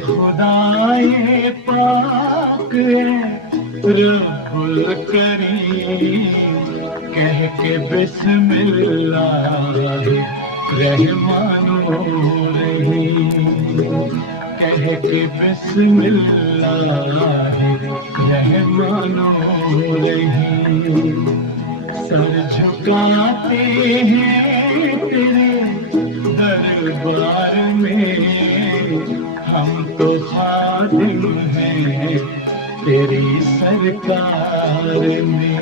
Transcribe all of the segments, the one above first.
खुदाए पाक रब्बुल करीम कह के बिस्मिल्लाह रहमानो रहीम कह के बिस्मिल्लाह रहमानो रहीम सर झुकाते हैं तेरे दरबार में हम तो खादिम हैं तेरी सरकार में।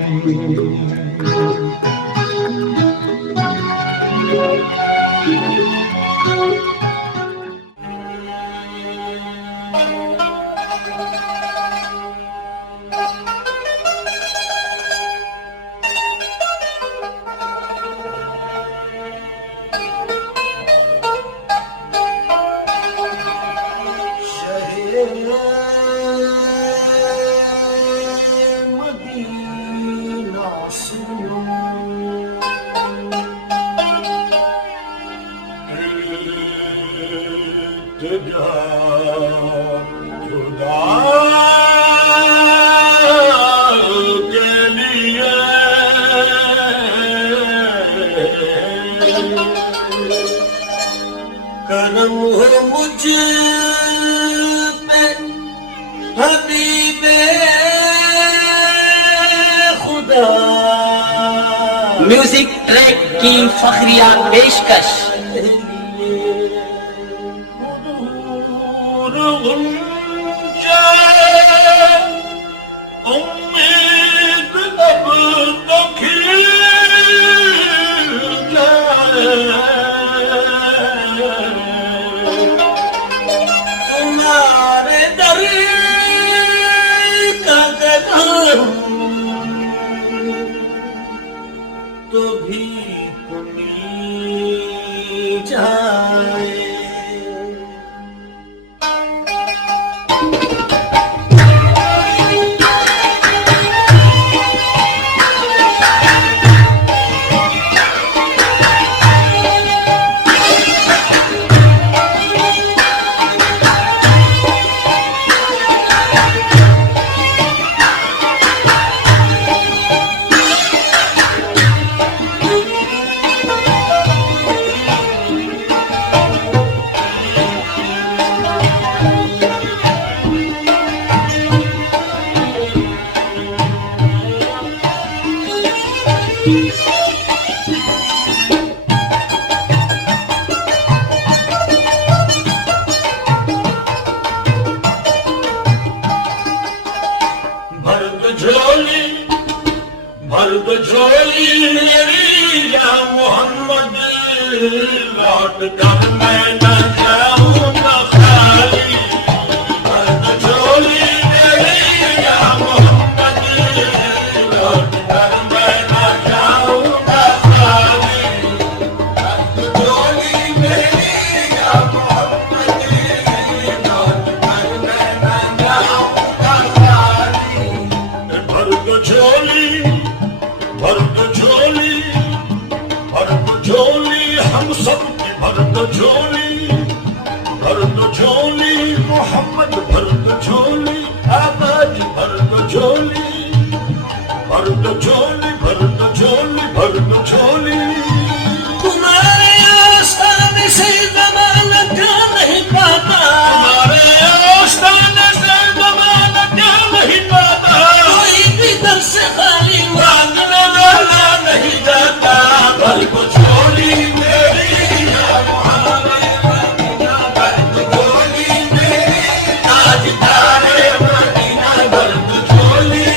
करम हो मुझ पे हबीबे खुदा। म्यूजिक ट्रैक की फखरिया पेशकश। उम्मीद अब तो खिल तुम्हारे दर का कदम तो भी मिल जाए। भर दो झोली मेरी या मोहम्मद लौट कर मैं न जाऊंगा खाली। भर दो झोली मेरी या मोहम्मद लौट कर मैं न जाऊंगा खाली। भर दो झोली मेरी या मोहम्मद लौट कर मैं न जाऊंगा खाली। भर दो झोली भर दो झोली भर दो झोली हम सब की भर दो झोली। भर दो झोली मोहम्मद भर दो झोली आबाद भर दो झोली। भर दो झोली भर दो झोली भर दो झोली। तुम्हारे आस्थान से जमाना क्या नहीं पाता। तुम्हारे आस्थान से जमाना क्या नहीं पाता। कोई भी दर से खाली मांगने वाला नहीं जाता। भर को झोली मेरी भर को झोली मेरी ताजदारे मदीना। भर को झोली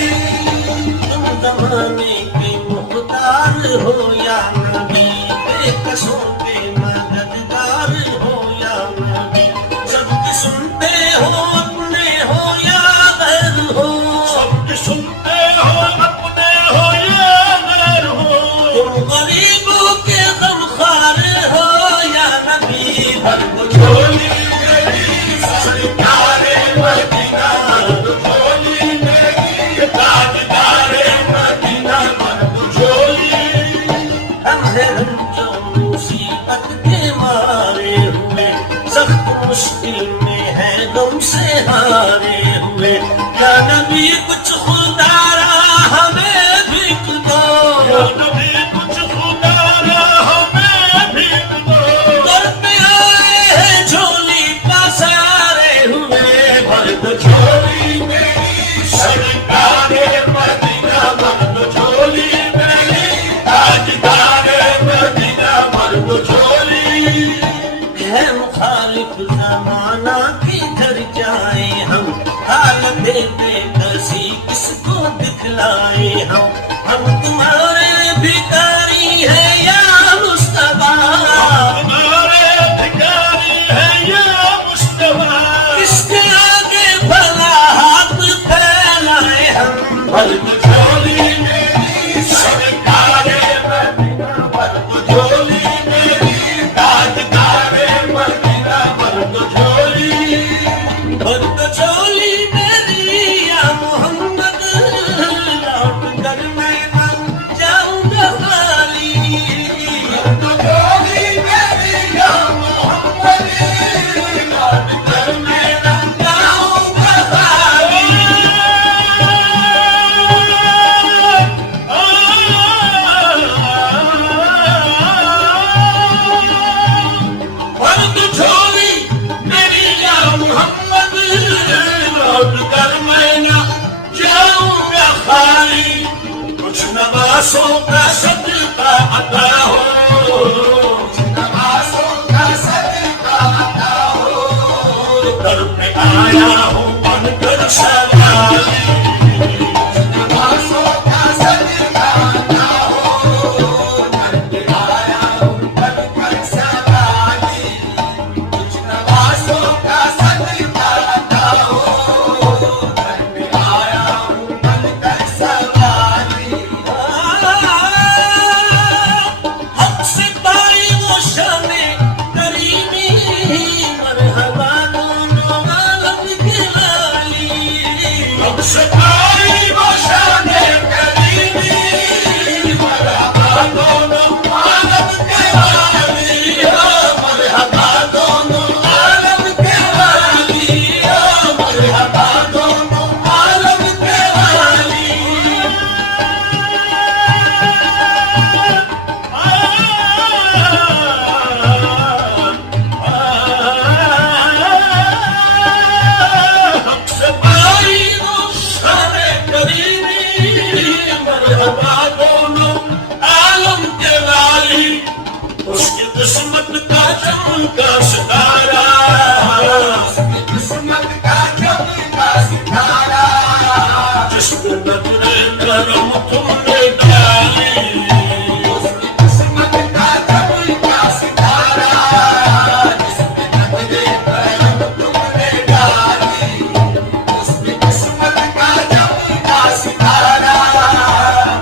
तुम जमाने के मुख्तार हो या नबी बेकसों के मददगार हो या नबी। सबकी सुनते हो अपने हो या गैर हो। सबकी सुनते हो अपने हो या गैर हो। तुम गरीबों के गमखार हो या नबी। भर को झोली मेरी सरकारे मदीना। भर को झोली मेरी ताजदारे मदीना। भर को झोली हमसे जो मुसीबत के मारे हुए सख्त मुश्किल में है गम से हारे हुए। या नबी कुछ खुदारा हमें भीख दो, या नबी कुछ खुदारा हमें भीख दो। दर पे आए हैं झोली पसारे हुए। भर दो झोली मेरी सरकारे मदीना, भर दो झोली मेरी ताजदारे मदीना, भर दो झोली। है मुखालिफ जमाना किधर जाए हम, हालत बेकसी किसको दिखलाए हम तुम्हारे भिखारी हैं या मुस्तफा, हमारे भिखारी है या मुस्तफा। किसके आगे भला हाथ फैलाए हम। भर दो झोली मेरी सरकारे मदीना, भर दो झोली मेरी ताजदारे मदीना, भर दो झोली। भर दो झोली मेरी या मोहम्मद, लौट कर मैं न जाऊंगा खाली। भर दो झोली मेरी या मोहम्मद, लौट कर मैं न जाऊंगा खाली। भर दो झोली मेरी या मोहम्मद, लौट कर मैं न जाऊंगा खाली। कुछ नवासों का सदका अता हो, नमाज़ों का सदका अता हो। दर पे आया हूँ बनकर सवाली। नमाज़ों का सदका अता हो। दर पे आया हूँ बनकर सवाली। कुछ नवाज़ों का सदका अता हो। दर पे आया हूँ बनकर सवाली। हक से पाई वो शाने करीमी, मरहबा दोनों आलम के वाली। अब से पाई वो शाने करीमी, मरहबा दोनों आलम के वाली। मरहबा दोनों आलम के वाली। मरहबा दोनों आलम के वाली। हक से पाई वो शाने करीमी, मरहबा दोनों आलम के वाली। उसकी किस्मत का चमका सितारा, किस्मत का चमका सितारा, जिसको नजरे करम तुमने डाली। उसकी किस्मत का चमका सितारा, जिसमें नजरे करम तुमने डाली। उसकी किस्मत का चमका सितारा,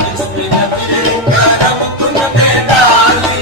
जिसमें नजरे करम तुमने डाली।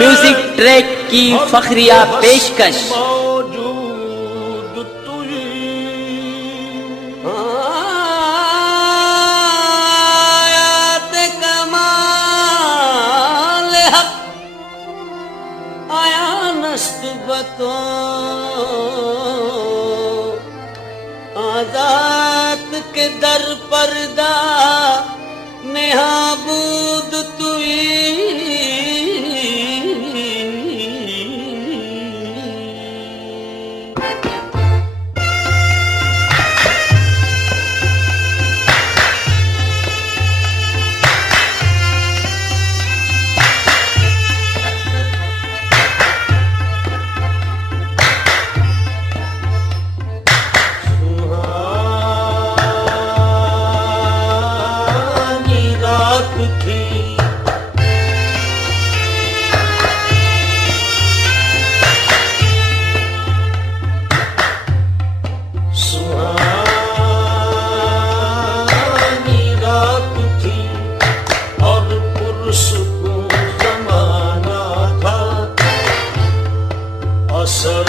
म्यूजिक ट्रैक की फखरिया पेशकश। मौजूद तुई आयात कमाल हक आया नस्त बतो आजाद के दर पर्दा नेहाबूद तुई सुहानी रात थी सुहानी रात थी और पुरसुकून ज़माना था असर